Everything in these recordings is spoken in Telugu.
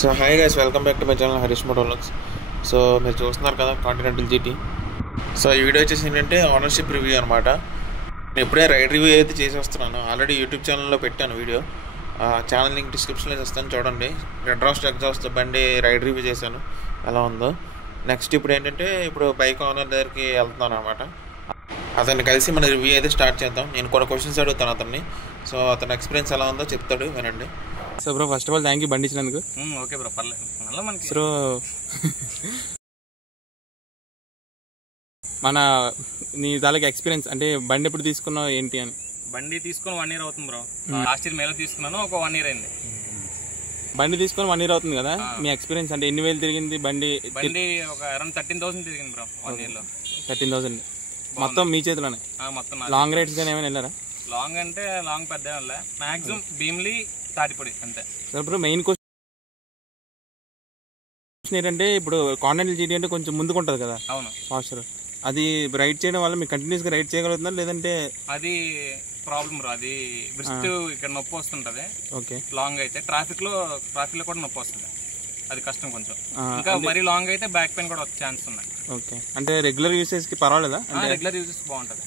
So hi guys, welcome back to my channel Harish Motologs. So మీరు చూస్తున్నారు కదా కాంటినెంటల్ జీటీ. సో ఈ వీడియో వచ్చేసి ఏంటంటే ఓనర్షిప్ రివ్యూ అనమాట. నేను ఇప్పుడే రైడ్ రివ్యూ అయితే చేసి వస్తున్నాను. ఆల్రెడీ యూట్యూబ్ ఛానల్లో పెట్టాను వీడియో. ఛానల్ లింక్ డిస్క్రిప్షన్లో ఇస్తాను, చూడండి. రెడ్ రాస్ట్ ఎగ్జాస్ట్ బండి రైడ్ రివ్యూ చేశాను, ఎలా ఉందో. నెక్స్ట్ ఇప్పుడు ఏంటంటే బైక్ ఓనర్ దగ్గరికి వెళ్తున్నాను అనమాట. అతన్ని కలిసి మన రివ్యూ అయితే స్టార్ట్ చేద్దాం. నేను కొన్ని క్వశ్చన్స్ అడుగుతాను అతన్ని. సో అతని ఎక్స్పీరియన్స్ ఎలా ఉందో చెప్తాడు, వినండి. So bro, first of all thank you బండి ఇచ్చినందుకు. ఓకే బ్రో, పర్లేదు. మళ్ళీ మనకి సో మన నీ తాలూకు ఎక్స్పీరియన్స్ అంటే బండి ఎప్పుడు తీసుకున్నావు ఏంటి అని? బండి తీసుకొని 1 year అవుతుంది బ్రో. లాస్ట్ ఇయర్ మేలో తీసుకున్నాను, ఒక 1 year అయింది. బండి తీసుకొని 1 year అవుతుంది కదా, మీ ఎక్స్పీరియన్స్ అంటే ఎన్ని వేలు తిరిగింది బండి? ఒక అరౌండ్ 13,000 తిరిగింది బ్రో 1 year లో. 13,000 మొత్తం మీ చేతిలోనే? మొత్తం. లాంగ్ రైడ్స్ కానీ ఏమైనా వెళ్ళారా? లాంగ్ అంటే లాంగ్ పెద్ద వెళ్ళా, మాక్సిమం భీమ్లీ తాటిపొడి అంతే. సార్ ఇప్పుడు మెయిన్ క్వశ్చన్ ఏంటంటే, ఇప్పుడు కాంటినెంటల్ జీటీ అంటే కొంచెం ముందుకుంటుంది కదా. అవును, ఫాస్టర్. అది రైడ్ చేయడం వల్ల మీరు కంటిన్యూస్గా రైడ్ చేయగలుగుతున్నారు లేదంటే? అది ప్రాబ్లం బ్రో. అది బ్రిస్ట్ ఇక్కడ నొప్పి వస్తుంటది. ఓకే. లాంగ్ అయితే ట్రాఫిక్ లో కూడా నొప్పి వస్తుంది, అది కష్టం కొంచెం. ఇంకా మరీ లాంగ్ అయితే బ్యాక్ పెయిన్ కూడా వచ్చే ఛాన్స్ ఉన్నాయి. ఓకే, అంటే రెగ్యులర్ యూసేజ్ కి పర్వాలేదా? రెగ్యులర్ యూజెస్ బాగుంటది.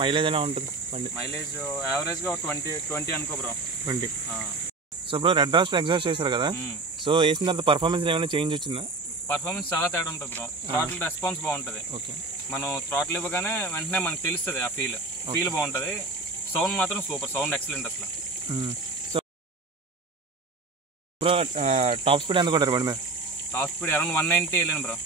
మైలేజ్ ఎలా ఉంటుంది బండి? మైలేజ్ యావరేజ్ గా 20 అనుకో బ్రో. 20. సో బ్రో, రెడ్ రాస్ట్ ఎగ్జాస్ట్ చేశారు కదా, సో వేసిన తర్వాత పర్ఫార్మెన్స్ ఏమైనా చేంజ్ వచ్చిందా? పర్ఫార్మెన్స్ చాలా తేడా ఉంటుంది బ్రో. థ్రాటిల్ రెస్పాన్స్ బాగుంటది. ఓకే. మనం థ్రాటిల్ ఇవ్వగానే వెంటనే మనకు తెలుస్తుంది, ఆ ఫీల్ బాగుంటది. సౌండ్ మాత్రం సూపర్, సౌండ్ ఎక్సలెంట్ అసలు. సో బ్రో, టాప్ స్పీడ్ ఎంత కొట్టారు బండి మీద? టాప్ స్పీడ్ అరౌండ్ 190 వెళ్ళాను బ్రో.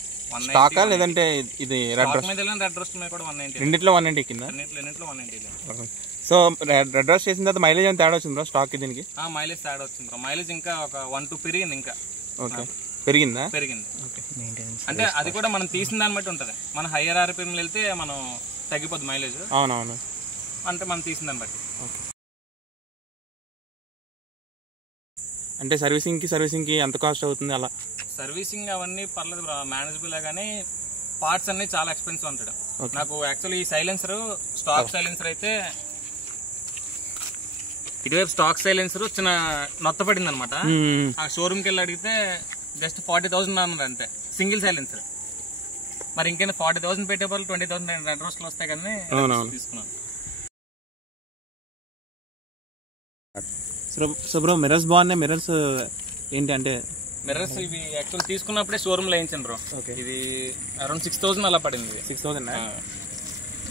స్టాకా లేదంటే ఇది రెడ్ రాస్ట్ మీద వెళ్ళాను, రెడ్ రాస్ట్ మీద కూడా 190. రెండిట్లో 190 ఎక్కిందా? రెండిట్లో 190 వెళ్ళాను. సో రెడ్ రాస్ట్ చేసిన తర్వాత మైలేజ్ ఎంత తేడా వచ్చింది బ్రో స్టాక్ దీనికి? మైలేజ్ తేడా వచ్చింది బ్రో. మైలేజ్ ఇంకా ఒక 1-2 పెరిగింది ఇంకా. ఓకే, పెరిగింది. అంటే అది కూడా మనం తీసిన దాన్ని బట్టి ఉంటది. మన హైయర్ ఆర్పిఎం వెళ్తే మనం తగ్గిపోద్ది మైలేజ్. అవునవును, అంటే మనం తీసిన దాన్ని బట్టి. అంటే సర్వీసింగ్ కి ఎంత కాస్ట్ అవుతుంది అలా? సర్వీసింగ్ అవన్నీ పర్లేదు బ్రో, మేనేజబుల్. కానీ పార్ట్స్ అన్ని చాలా ఎక్స్పెన్సివ్ ఉంటాడు. నాకు యాక్చువల్లీ ఈ సైలెన్సర్, స్టాక్ సైలెన్సర్ అయితే ఇటువైపు స్టాక్ సైలెన్సర్ చిన్న నొత్త పడింది అనమాట. ఆ షోరూమ్కి వెళ్ళి అడిగితే జస్ట్ 40,000 అన్నది అంతే, సింగిల్ సైలెన్సర్. మరి ఇంకైనా 40,000 పెట్టే వాళ్ళు 20,000 రెడ్ రోస్ట్లు వస్తాయి కానీ తీసుకున్నాను. సో బ్రో, మిర్రర్స్ బాగున్నాయి. మిర్రర్స్ ఏంటి అంటే? మిర్రర్స్ ఇవి యాక్చువల్ తీసుకున్నప్పుడే షోరూమ్ లో వేయించాను బ్రో. ఇది అరౌండ్ 6,000 అలా పడింది. 6,000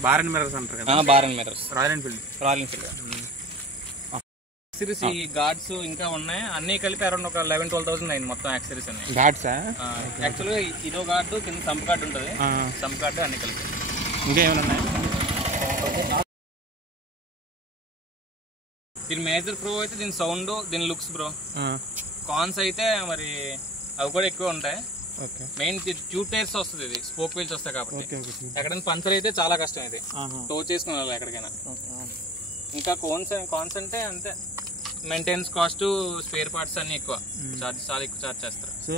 బార్ అండ్ మిర్రర్స్ అంటారు కదా? Bar and mirrors, royal Enfield. Accessories ఈ గార్డ్స్ ఇంకా ఉన్నాయి, అన్ని కలిపి అరౌండ్ ఒక 11-12,000 అయింది మొత్తం యాక్సరీస్ అన్ని. గార్డ్స్ యాక్చువల్గా ఇదో గార్డు, కింద సంప్ గార్డు ఉంటుంది, సంప్ గార్డు అన్ని కలిపి. ఇంకేమైనా ఉన్నాయి? దీని మేజర్ ప్రో అయితే దీని సౌండ్, దీని లుక్స్ బ్రో. కాన్స్ అయితే మరి అవి కూడా ఎక్కువ ఉంటాయి. మెయిన్ ట్యూబ్ టైర్స్ వస్తుంది, ఇది స్పోక్ వీల్స్ వస్తాయి కాబట్టి ఎక్కడైనా పంచర్ అయితే చాలా కష్టం. ఇది టో చేసుకుని వెళ్ళాలి ఎక్కడికైనా. ఇంకా కాన్స్ అంటే అంతే, మెయింటెనెన్స్ కాస్ట్, స్పేర్ పార్ట్స్ అన్ని ఎక్కువ చార్జ్, చాలా ఎక్కువ చార్జ్ చేస్తారు. సో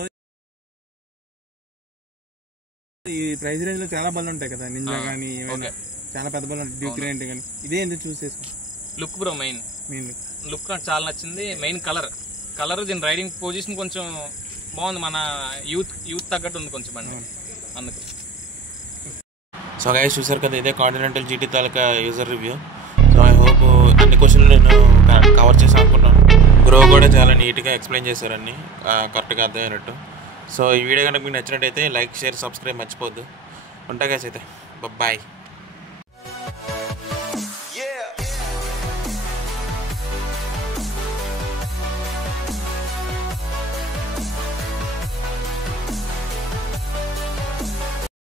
ఈ ప్రైస్ రేంజ్ లో చాలా బళ్ళు ఉంటాయి కదా, నింజా కానీ చాలా పెద్ద బళ్ళు ఉంటాయి, డ్యూక్ రేంజ్ కానీ. ఇదే ఎందుకు చూస్ చేసుకో? లుక్ బ్రో, మెయిన్ లుక్ నాకు చాలా నచ్చింది. మెయిన్ కలర్, దీని రైడింగ్ పొజిషన్ కొంచెం బాగుంది, మన యూత్ తగ్గట్టు ఉంది కొంచెం బండి అందుకు. సో గైస్, చూసారు కదా, ఇదే continental GT taluka user review. So I hope అన్ని క్వశ్చన్లు నేను కవర్ చేసాను అనుకుంటాను. బ్రో కూడా చాలా నీట్గా ఎక్స్ప్లెయిన్ చేశారు, అన్ని కరెక్ట్గా అర్థమైనట్టు. సో ఈ వీడియో కనుక మీకు నచ్చినట్టయితే లైక్, షేర్, సబ్స్క్రైబ్ మర్చిపోద్దు. ఉంటా గైస్, అయితే బాయ్.